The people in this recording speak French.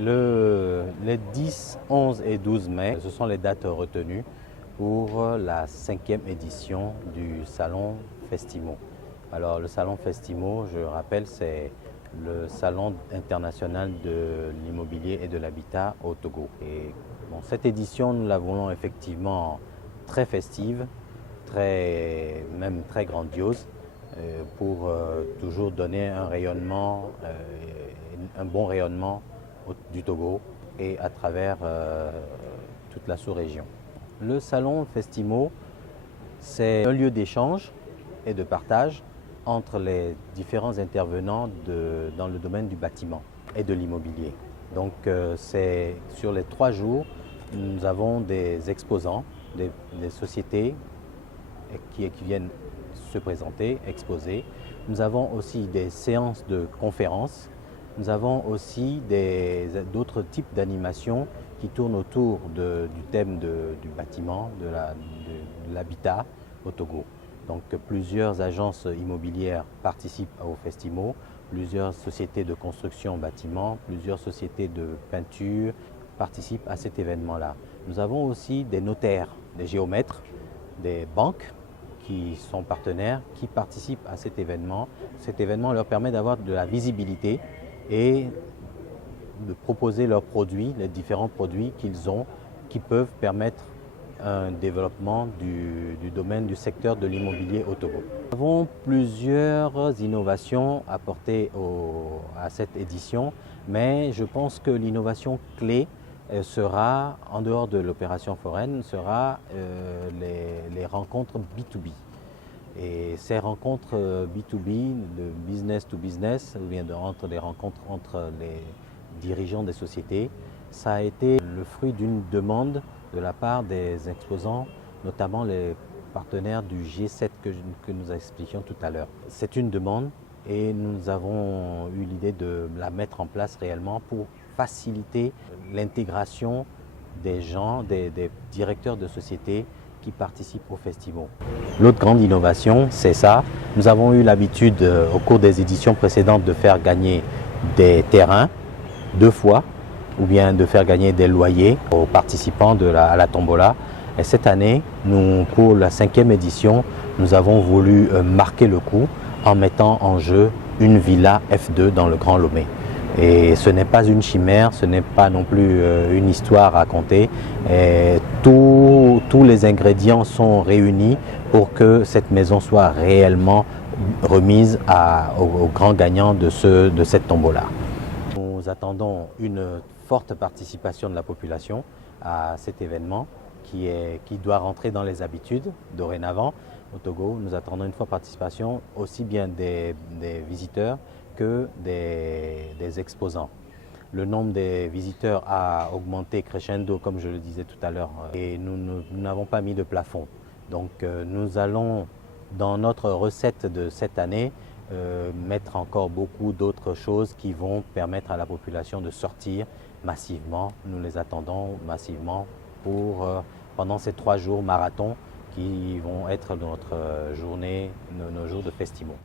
Les 10, 11 et 12 mai, ce sont les dates retenues pour la 5e édition du Salon Festimo. Alors le Salon Festimo, je rappelle, c'est le Salon international de l'immobilier et de l'habitat au Togo. Et cette édition, nous la voulons effectivement très festive, même très grandiose, pour toujours donner un rayonnement, un bon rayonnement du Togo et à travers toute la sous-région. Le Salon Festimo, c'est un lieu d'échange et de partage entre les différents intervenants dans le domaine du bâtiment et de l'immobilier. Donc c'est sur les 3 jours, nous avons des exposants, des sociétés qui viennent se présenter, exposer. Nous avons aussi des séances de conférences. Nous avons aussi d'autres types d'animations qui tournent autour du thème du bâtiment, de l'habitat au Togo. Donc plusieurs agences immobilières participent au Festimo, plusieurs sociétés de construction bâtiment, plusieurs sociétés de peinture participent à cet événement-là. Nous avons aussi des notaires, des géomètres, des banques qui sont partenaires, qui participent à cet événement. Cet événement leur permet d'avoir de la visibilité et de proposer leurs produits, les différents produits qu'ils ont, qui peuvent permettre un développement du domaine du secteur de l'immobilier au Togo. Nous avons plusieurs innovations apportées à cette édition, mais je pense que l'innovation clé sera, en dehors de l'opération foraine, sera les rencontres B2B. Et ces rencontres B2B, de business to business, ou bien des rencontres entre les dirigeants des sociétés, ça a été le fruit d'une demande de la part des exposants, notamment les partenaires du G7 que nous expliquions tout à l'heure. C'est une demande et nous avons eu l'idée de la mettre en place réellement pour faciliter l'intégration des gens, des directeurs de sociétés qui participent au festival. L'autre grande innovation, c'est ça. Nous avons eu l'habitude au cours des éditions précédentes de faire gagner des terrains 2 fois, ou bien de faire gagner des loyers aux participants à la tombola. Et cette année, pour la 5e édition, nous avons voulu marquer le coup en mettant en jeu une villa F2 dans le Grand Lomé. Et ce n'est pas une chimère, ce n'est pas non plus une histoire à raconter. Tous les ingrédients sont réunis pour que cette maison soit réellement remise aux grands gagnants de cette tombola. Nous attendons une forte participation de la population à cet événement qui doit rentrer dans les habitudes dorénavant. Au Togo, nous attendons une forte participation aussi bien des visiteurs que des exposants. Le nombre des visiteurs a augmenté crescendo, comme je le disais tout à l'heure, et nous n'avons pas mis de plafond. Donc nous allons, dans notre recette de cette année, mettre encore beaucoup d'autres choses qui vont permettre à la population de sortir massivement. Nous les attendons massivement pendant ces 3 jours marathon qui vont être notre journée, nos jours de festival.